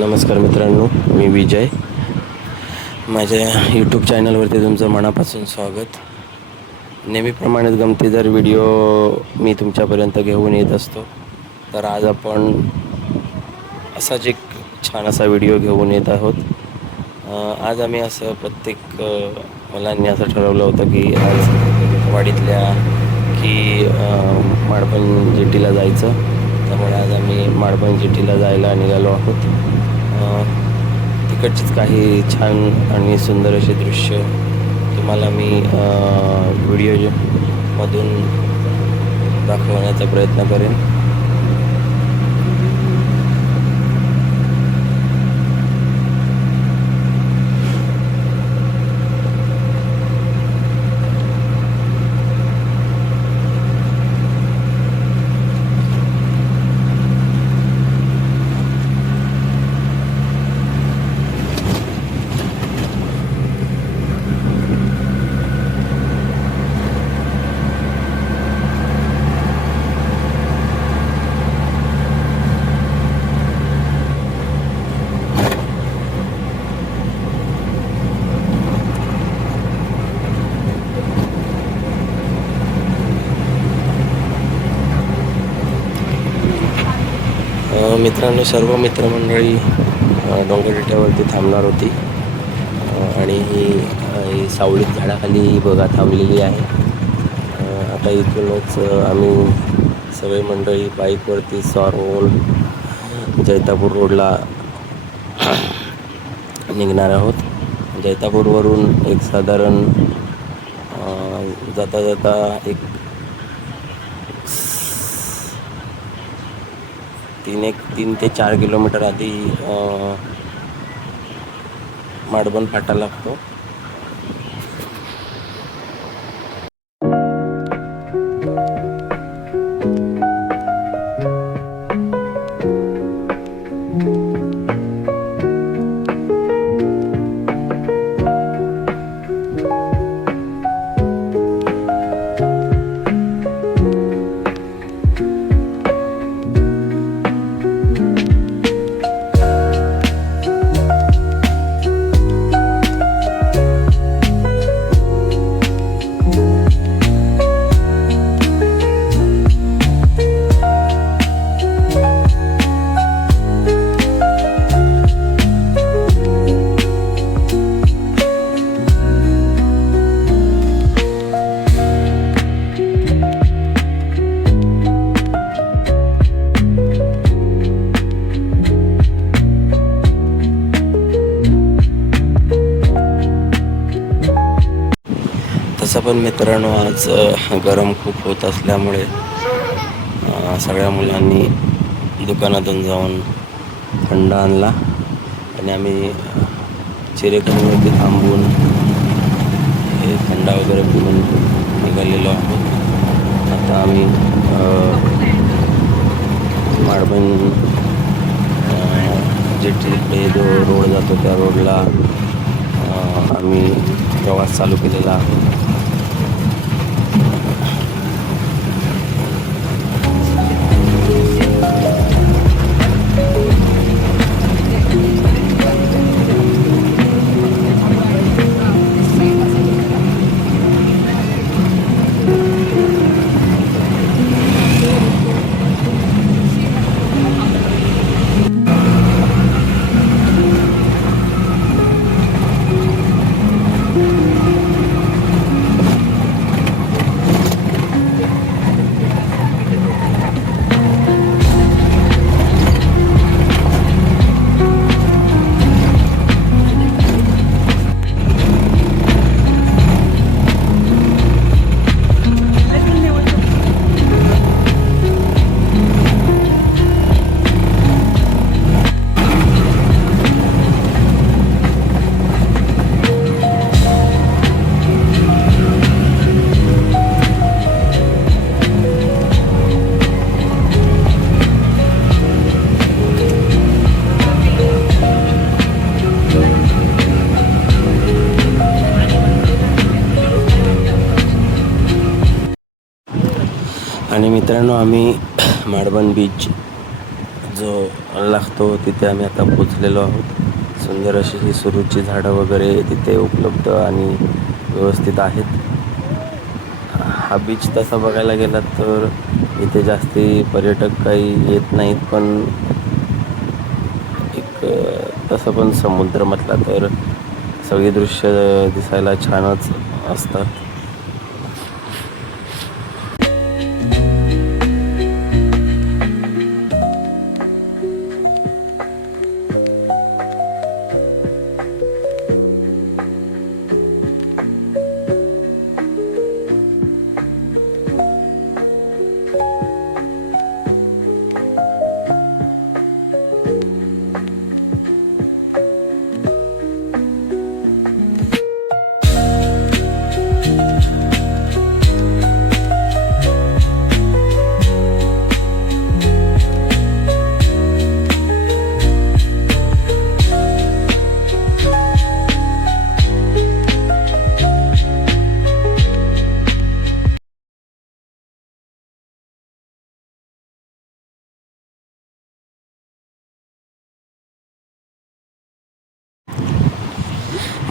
नमस्कार मित्रांनो, मी विजय. माझ्या यूट्यूब चॅनलवरती तुमचं मनापासून स्वागत. नेहमीप्रमाणेच गमतीदार व्हिडिओ मी तुमच्यापर्यंत घेऊन येत असतो. तर आज आपण असाच एक छान असा व्हिडिओ घेऊन येत आहोत. आज आम्ही असं प्रत्येक मुलांनी असं ठरवलं होतं की आज वाडीतल्या की माडबन जेटीला जायचं. त्यामुळे आज आम्ही माडबन जेटीला जायला निघालो आहोत. तिकडचीच काही छान आणि सुंदर असे दृश्य तुम्हाला मी व्हिडिओमधून दाखवण्याचा प्रयत्न करेन. मित्रांनो, सर्व मित्रमंडळी डोंगरडेट्यावरती थांबणार होती आणि ही सावलीत झाडाखाली बघा थांबलेली आहे. आता इथूनच आम्ही सगळे मंडळी बाईकवरती स्वार होऊन जैतापूर रोडला निघणार आहोत. जैतापूरवरून एक साधारण जाता जाता एक 3 ते 4 किलोमीटर आधी माडबन फाटा लागतो. तसं पण मित्रांनो, आज गरम खूप होत असल्यामुळे सगळ्या मुलांनी दुकानातून जाऊन थंड आणला आणि आम्ही चिरेखणीवरती थांबून हे थंडा वगैरे पिऊन निघालेलो आहोत. आता आम्ही माडबन जेटीकडे जो रोड जातो त्या रोडला आम्ही प्रवास चालू केलेला आहे. आणि मित्रांनो, आम्ही माडबन बीच जो लागतो तिथे आम्ही आता पोचलेलो आहोत. सुंदर अशी ही सुरूची झाडं वगैरे तिथे उपलब्ध आणि व्यवस्थित आहेत. हा बीच तसा बघायला गेला तर इथे जास्ती पर्यटक काही येत नाहीत, पण एक तसं पण समुद्र म्हटला तर सगळी दृश्य दिसायला छानच असतात.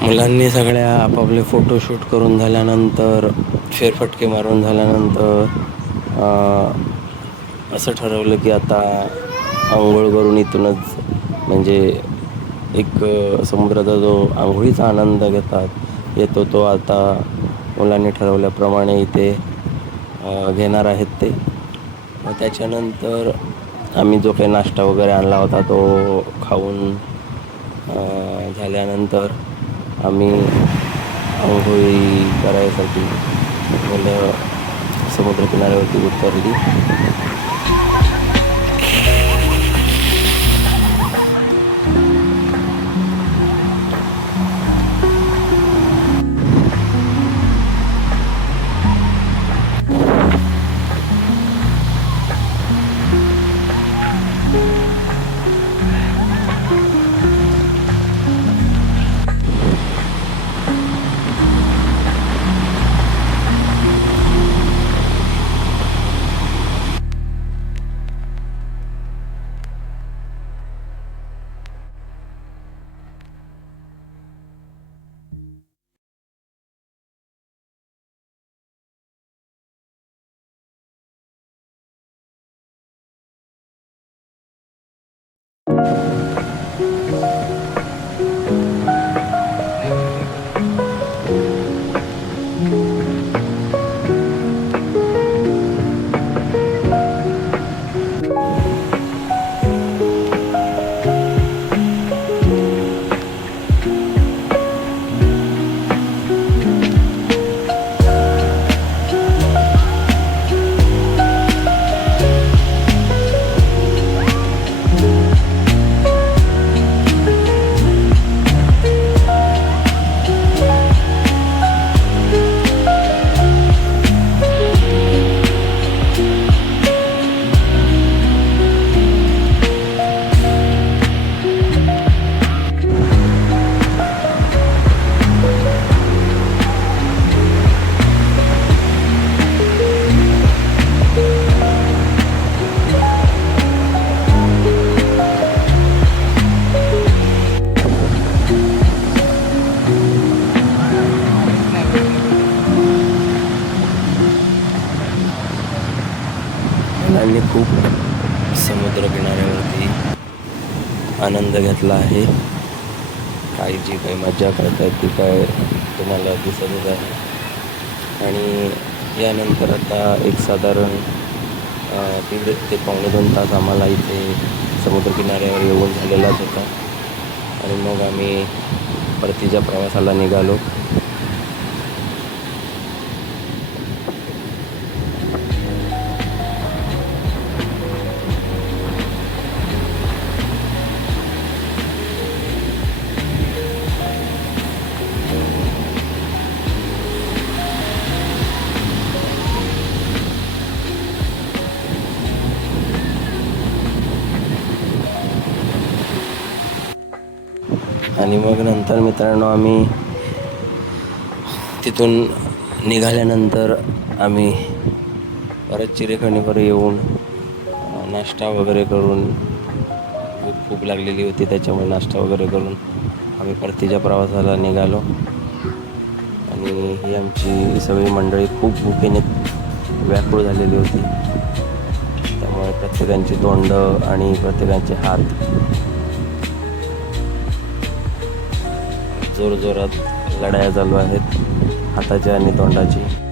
मुलांनी सगळ्या आपापले फोटोशूट करून झाल्यानंतर, फेरफटके मारून झाल्यानंतर असं ठरवलं की आता आंघोळ करून इथूनच, म्हणजे एक समुद्राचा जो आंघोळीचा आनंद येतो तो आता मुलांनी ठरवल्याप्रमाणे इथे घेणार आहेत ते. मग त्याच्यानंतर आम्ही जो काही नाश्ता वगैरे आणला होता तो खाऊन झाल्यानंतर आम्ही आंघोळी करायसाठी मुलं समुद्रकिनाऱ्यावरती उतरली. मुलांनी खूप समुद्रकिनाऱ्यावरती आनंद घेतला आहे. काही जी काही मजा करतात ती काय तुम्हाला दिसतच आहे. आणि यानंतर आता एक साधारण 1.5 ते पावणे 2 तास आम्हाला इथे समुद्रकिनाऱ्यावर येऊन झालेलाच होता. आणि मग आम्ही परतीच्या प्रवासाला निघालो. आणि मग नंतर मित्रांनो आम्ही तिथून निघाल्यानंतर आम्ही परत चिरेखणीवर येऊन नाश्ता वगैरे करून भूक लागलेली होती, त्याच्यामुळे नाश्ता वगैरे करून आम्ही परतीच्या प्रवासाला निघालो. आणि ही आमची सगळी मंडळी खूप भुकेने व्याकुळ झालेली होती. त्यामुळे प्रत्येकांची तोंड आणि प्रत्येकांचे हात जोरजोरात लढाया चालू आहेत, हाताच्या आणि तोंडाची.